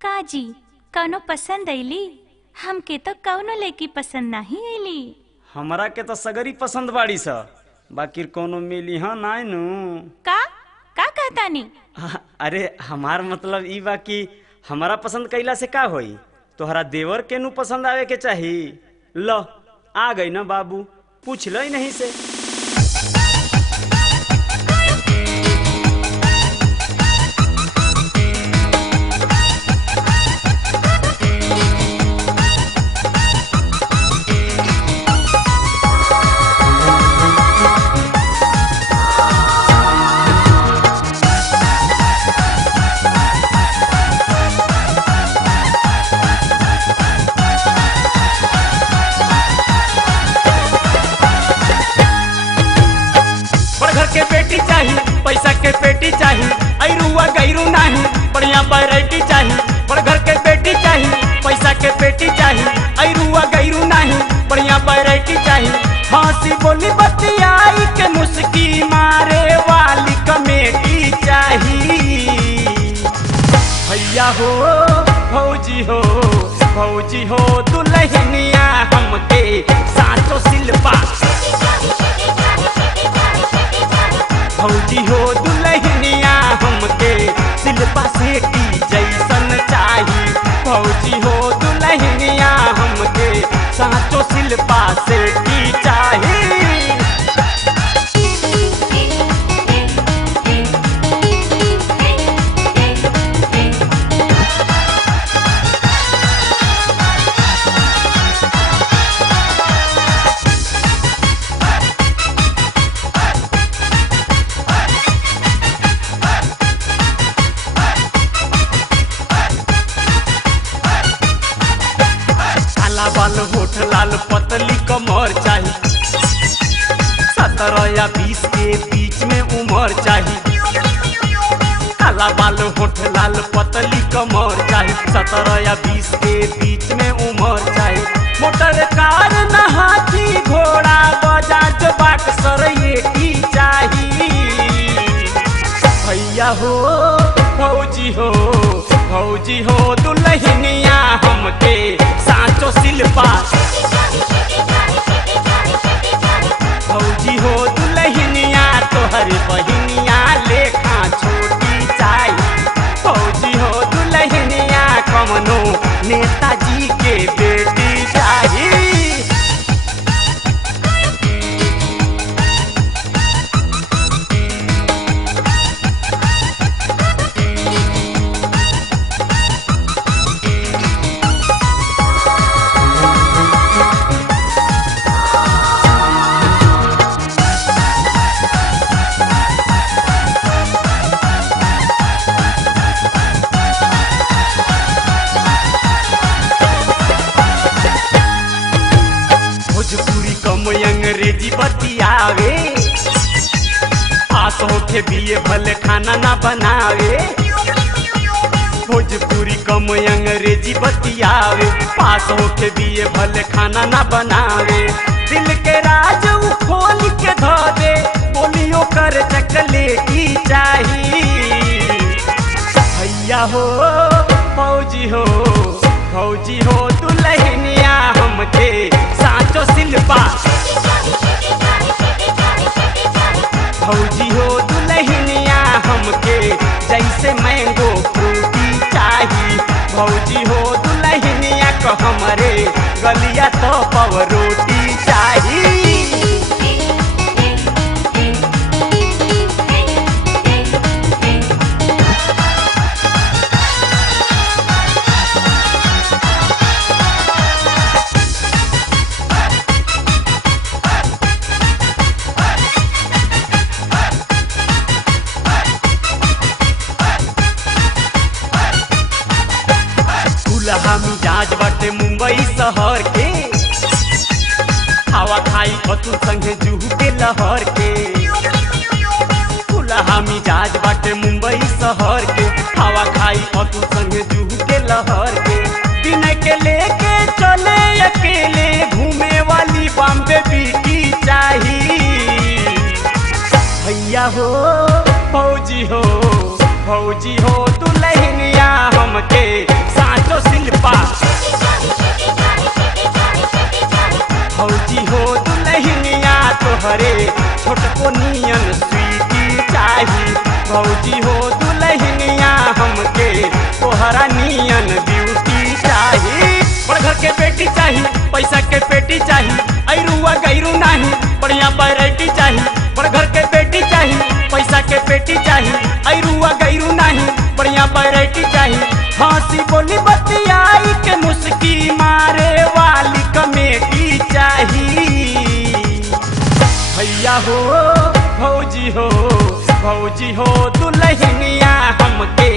काजी कौनो पसंद ऐली? हमके तो कौनो लेकी पसंद नहीं ऐली। हमरा के तो सगरी पसंद बाड़ी सा, बाकी कोनो मिली हाँ नानू। का का कहता नी? अरे हमार मतलब ई बा कि हमारा पसंद कैला से का होई, तोहरा देवर के नु पसंद आवे के चाही। लो आ गई ना बाबू, पूछ लो नहीं से। के बेटी चाहिए, पैसा के पेटी चाहिए, ऐरुआ गैरू नहीं, बढ़िया वैरायटी चाहिए। बड़ घर के बेटी चाहिए, पैसा के पेटी चाहिए, ऐरुआ गैरू नहीं, बढ़िया वैरायटी चाहिए। हंसी बोली बतियाई के मुस्की मारे वाली कमेटी चाहिए। भैया हो भौजी हो, भौजी हो दुल्हनिया हमके साचो सिलवा। भौजी हो दुल्हनिया हमके सिलवा सेटी जैसन चाही। भौजी हो दुल्हनिया हमके साचो सिलवा सेटी चाही। बाल होठ लाल पतली कमर चाहिए, 17 या 20 के बीच में उम्र चाहिए। काला बाल होठ लाल पतली कमर चाहिए, 17 या 20 के बीच में उम्र चाहिए। मोटर कार न हाथी घोड़ा बजाज बक्सर एटी चाहिए। भैया हो भौजी हो, भौजी हो दुल्हनिया हमके साचो सिलवा। भौजी हो दुल्हनिया तोहर बहिनिया लेखा छोटी चाहिए। भौजी हो दुल्हनिया कमनो नेताजी के बेटी चाहिए। भोजपुरी कम अंग्रेजी बतियावे, पास होके बीए भले खाना ना बनावे। भोजपुरी कम अंग्रेजी बतियावे, पास होके बीए भले खाना ना बनावे। दिल के राज उ खोल के धो दे, बोलियो कर चकलेटी चाहिए। भैया हो फौजी हो, फौजी हो दुल्हनिया हमके साचो सिलवा। फौजी हो दुल्हनिया हमके जैसे मैंगो फ्रूटी चाहिए। फौजी हो दुल्हनिया को हमरे गलिया तो पव रोटी चाहिए। मिजाज बाटे मुंबई शहर के, हवा खाई अतुल संगे जुहू के लहर के। फुलहा मिजाज बाटे मुंबई शहर के, हवा खाई अतुल संगे जुहू के लहर के। दिन के लेके चले अकेले घूमे वाली बॉम्बे बीटी चाहिए। भैया हो फौजी हो, फौजी हो दुल्हनिया हमके हमके छोटको नियन स्वीटी चाही भौजी हो दुल्हनिया हमके तोहरा नियन ब्यूटी चाही बड़ घर के बेटी चाही पैसा के पेटी चाही अरुआ गैरू नाही बढ़िया वैरायटी चाही बड़ घर के बेटी चाही पैसा के पेटी चाही अरुआ गैरू नाही बढ़िया वैरायटी चाही हंसी बोली बतियाई के मुस्की मारे वाली कमेटी चाही भैया हो भौजी हो दुल्हनिया हमके